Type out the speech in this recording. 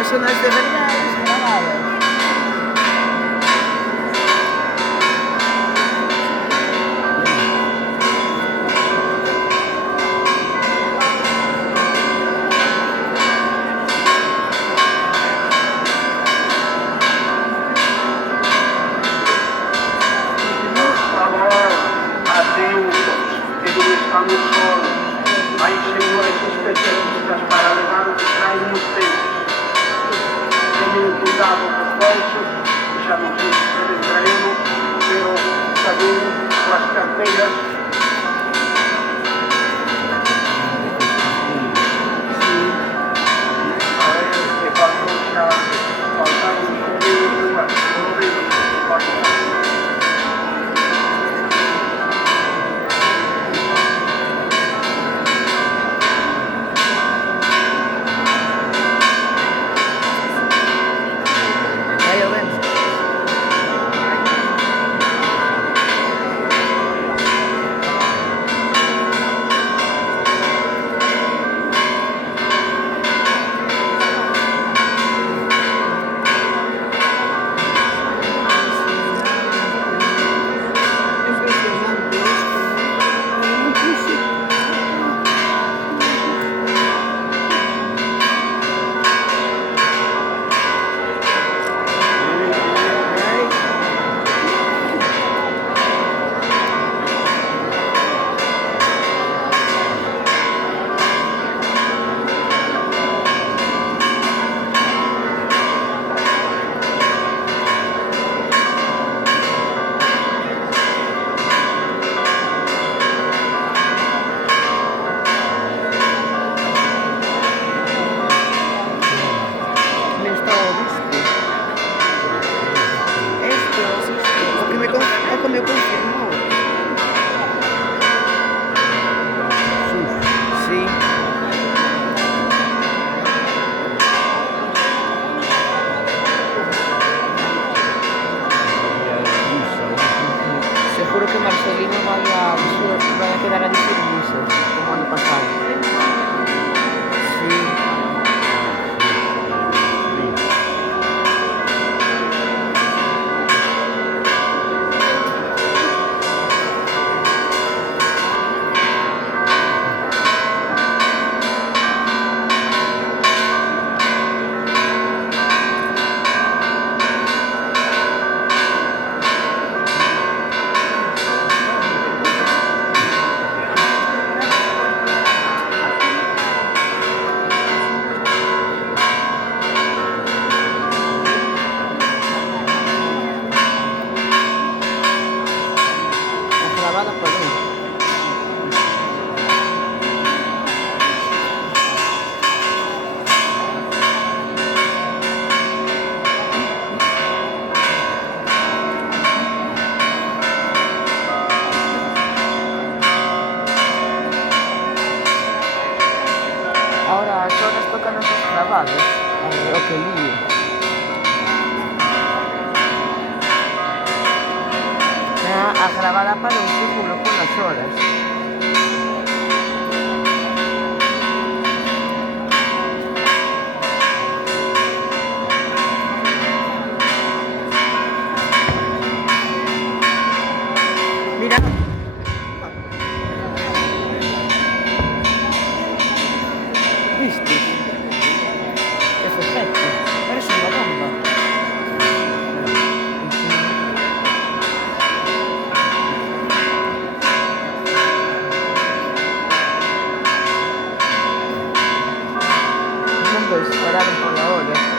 eso no es de verdad, es grabado. Estamos solos. Hay señores especialistas para levar o que traen nos tempos. Teñen cuidado cos bolsos, que xa non sei se deben traemos, pero tamén coas carteiras. A ver, que faltou xa, faltaron os correos de lugar, polo menos, faltaron. O que me confirmou. Sí. Seguro que Marcelino vaya a quedar a decir misas, como ano pasado. Sí. Gravada por un. Ahora, ¿a qué horas tocan esos grabados? O que lío. A gravada para un seguro con las horas. Mira. ¿Viste? Ese efecto. Parece una bomba. Pararon por la hora.